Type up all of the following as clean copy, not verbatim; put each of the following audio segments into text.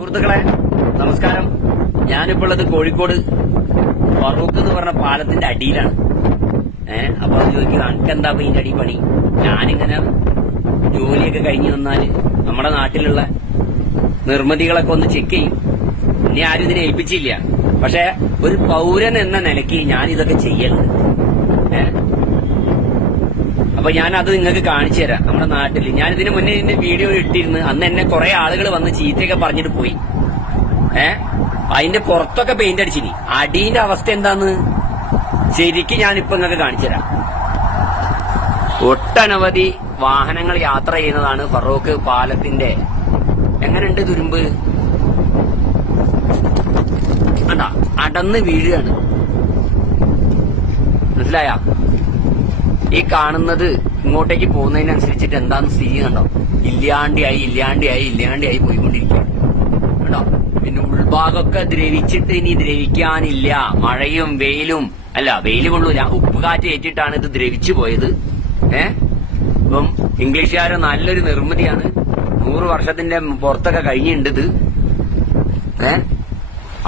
സുഹൃത്തുക്കളെ നമസ്കാരം. ഞാനിപ്പോൾ ഉള്ളത് കോഴിക്കോട് ഫറൂഖ് എന്ന് പറഞ്ഞ പാലത്തിന്റെ അടിയിലാണ്. അപ്പൊ അത് ചോദിക്കുക, അനക്കെന്താ ഇതിന്റെ അടി പണി? ഞാനിങ്ങനെ ജോലിയൊക്കെ കഴിഞ്ഞു വന്നാല് നമ്മുടെ നാട്ടിലുള്ള നിർമ്മിതികളൊക്കെ ഒന്ന് ചെക്ക് ചെയ്യും. ഇനി ആരും ഇതിനെ ഏൽപ്പിച്ചില്ല. പക്ഷെ ഒരു പൗരൻ എന്ന നിലയ്ക്ക് ഞാൻ ഇതൊക്കെ ചെയ്യലുണ്ട്. അപ്പൊ ഞാനത് നിങ്ങൾക്ക് കാണിച്ചു തരാം. നമ്മുടെ നാട്ടിൽ ഞാൻ ഇതിന് മുന്നേ ഇതിന്റെ വീഡിയോ ഇട്ടിരുന്നു. അന്ന് എന്നെ കുറെ ആളുകൾ വന്ന് ചീത്തയൊക്കെ പറഞ്ഞിട്ട് പോയി. അതിന്റെ പുറത്തൊക്കെ പെയിന്റ് അടിച്ചിനി. അടീന്റെ അവസ്ഥ എന്താന്ന് ശരിക്കും ഞാനിപ്പോ നിങ്ങൾക്ക് കാണിച്ചു തരാം. ഒട്ടനവധി വാഹനങ്ങൾ യാത്ര ചെയ്യുന്നതാണ് ഫറൂഖ് പാലത്തിന്റെ. എങ്ങനെയുണ്ട് തുരുമ്പ്? കണ്ടാ, അടന്ന് വീഴുകയാണ്. മനസ്സിലായ? ഈ കാണുന്നത് ഇങ്ങോട്ടേക്ക് പോകുന്നതിനനുസരിച്ചിട്ട് എന്താന്ന് സ്ഥിതി കണ്ടോ? ഇല്ലാണ്ടിയായി പോയിക്കൊണ്ടിരിക്കുക കേട്ടോ. പിന്നെ ഉൾഭാഗമൊക്കെ ദ്രവിച്ചിട്ട് ഇനി ദ്രവിക്കാനില്ല. മഴയും വെയിലും അല്ല, വെയില് കൊള്ളൂല, ഉപ്പുകാറ്റ് ഏറ്റിട്ടാണ് ഇത് ദ്രവിച്ചു പോയത്. ഇപ്പം ഇംഗ്ലീഷുകാരെ നല്ലൊരു നിർമ്മിതിയാണ്. 100 വർഷത്തിന്റെ പുറത്തൊക്കെ കഴിഞ്ഞിട്ടുണ്ട് ഇത്.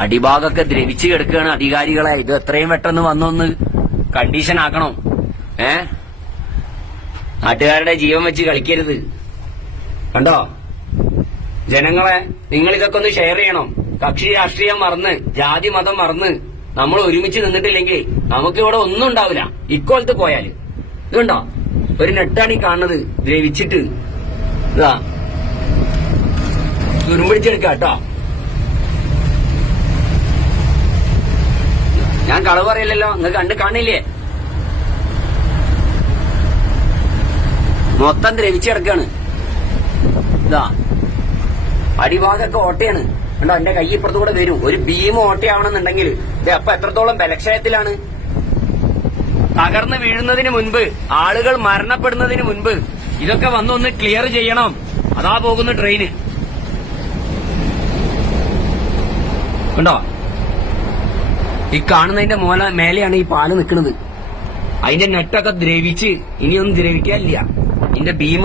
അടിഭാഗമൊക്കെ ദ്രവിച്ചു കിടക്കുകയാണ്. അധികാരികളെ ഇത് എത്രയും പെട്ടെന്ന് വന്നൊന്ന് കണ്ടീഷൻ ആക്കണം. നാട്ടുകാരുടെ ജീവൻ വെച്ച് കളിക്കരുത്. കണ്ടോ ജനങ്ങളെ, നിങ്ങൾ ഇതൊക്കെ ഒന്ന് ഷെയർ ചെയ്യണം. കക്ഷി രാഷ്ട്രീയം മറന്ന്, ജാതി മതം മറന്ന് നമ്മൾ ഒരുമിച്ച് നിന്നിട്ടില്ലെങ്കിൽ നമുക്ക് ഇവിടെ ഒന്നും ഉണ്ടാവില്ല. ഇക്കോലത്ത് പോയാല് ഇതുണ്ടോ, ഒരു നെട്ടാണ് ഈ കാണുന്നത് ദ്രവിച്ചിട്ട്. ഇതാ തുരുമ്പിടിച്ചെടുക്ക കേട്ടോ. ഞാൻ കളവ് പറയില്ലല്ലോ, നിങ്ങൾക്ക് കാണില്ലേ? മൊത്തം ദ്രവിച്ചെടുക്കാണ്. ഇതാ അടിഭാഗമൊക്കെ ഓട്ടയാണ്. കണ്ടോ, എന്റെ കൈ ഇപ്പുറത്തുകൂടെ വരും. ഒരു ഭീമ ഓട്ടയാവണമെന്നുണ്ടെങ്കിൽ അപ്പൊ എത്രത്തോളം ബലക്ഷയത്തിലാണ്. തകർന്ന് വീഴുന്നതിന് മുൻപ്, ആളുകൾ മരണപ്പെടുന്നതിന് മുൻപ് ഇതൊക്കെ വന്നൊന്ന് ക്ലിയർ ചെയ്യണം. അതാ പോകുന്ന ട്രെയിന്. കണ്ടോ, ഈ കാണുന്നതിന്റെ മേലെയാണ് ഈ പാല് നിൽക്കുന്നത്. അതിന്റെ നെറ്റൊക്കെ ദ്രവിച്ച് ഇനിയൊന്നും ദ്രവിക്കാനില്ല. ഇതിന്റെ ബീം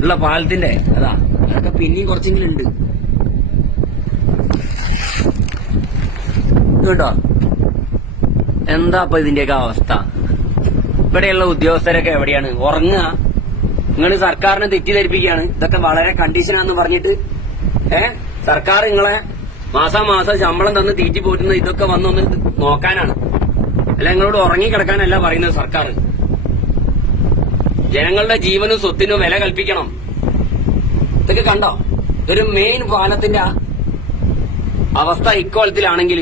ഉള്ള പാലത്തിന്റെ അതാ, അതൊക്കെ പിന്നെയും കുറച്ചെങ്കിലും ഉണ്ട് കേട്ടോ. എന്താ ഇപ്പൊ ഇതിന്റെയൊക്കെ അവസ്ഥ? ഇവിടെയുള്ള ഉദ്യോഗസ്ഥരൊക്കെ എവിടെയാണ്? ഉറങ്ങുക. നിങ്ങൾ സർക്കാരിനെ തെറ്റിദ്ധരിപ്പിക്കുകയാണ്. ഇതൊക്കെ വളരെ കണ്ടീഷനാന്ന് പറഞ്ഞിട്ട് സർക്കാർ നിങ്ങളെ മാസം ശമ്പളം തന്ന് തീറ്റി പോറ്റുന്നത് ഇതൊക്കെ വന്നൊന്ന് നോക്കാനാണ്. അല്ല, നിങ്ങളോട് ഉറങ്ങിക്കിടക്കാനല്ല പറയുന്നത് സർക്കാർ. ജനങ്ങളുടെ ജീവനും സ്വത്തിനും വില കൽപ്പിക്കണം. ഇതൊക്കെ കണ്ടോ, ഒരു മെയിൻ പാലത്തിന്റെ അവസ്ഥ ഇക്കോലത്തിലാണെങ്കിൽ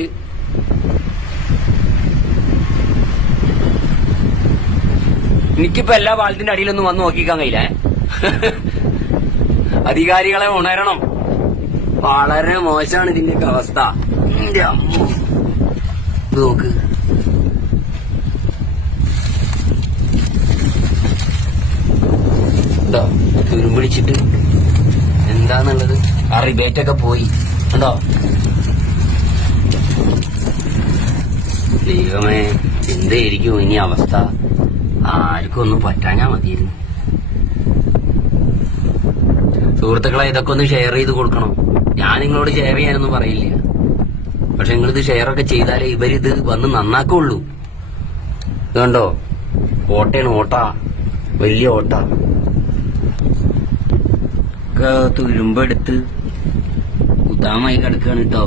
എനിക്കിപ്പോ എല്ലാ പാലത്തിന്റെ അടിയിലൊന്നും വന്ന് നോക്കിക്കാൻ കഴിയില്ല. അധികാരികളെ ഉണരണം. വളരെ മോശമാണ് ഇതിന്റെയൊക്കെ അവസ്ഥ. എന്റെ അമ്മ, ഇത് നോക്ക്. തുരുമ്പിടിച്ചിട്ട് എന്താന്നുള്ളത് ആ റിബേറ്റൊക്കെ പോയി. കണ്ടോ ദൈവമേ, എന്തായിരിക്കും ഇനി അവസ്ഥ? ആർക്കും ഒന്നും പറ്റാഞ്ഞാ മതിയായിരുന്നു. സുഹൃത്തുക്കളെ, ഇതൊക്കെ ഒന്ന് ഷെയർ ചെയ്ത് കൊടുക്കണം. ഞാൻ നിങ്ങളോട് ഷെയർ ചെയ്യാനൊന്നും പറയില്ല. പക്ഷെ നിങ്ങളിത് ഷെയറൊക്കെ ചെയ്താലേ ഇവരിത് വന്ന് നന്നാക്കുള്ളൂ. ഇതുണ്ടോ, ഓട്ടയാണ്, ഓട്ട, വലിയ ഓട്ട. തുരുമ്പെടുത്ത് കുത്താമായി കിടക്കാണ് കേട്ടോ.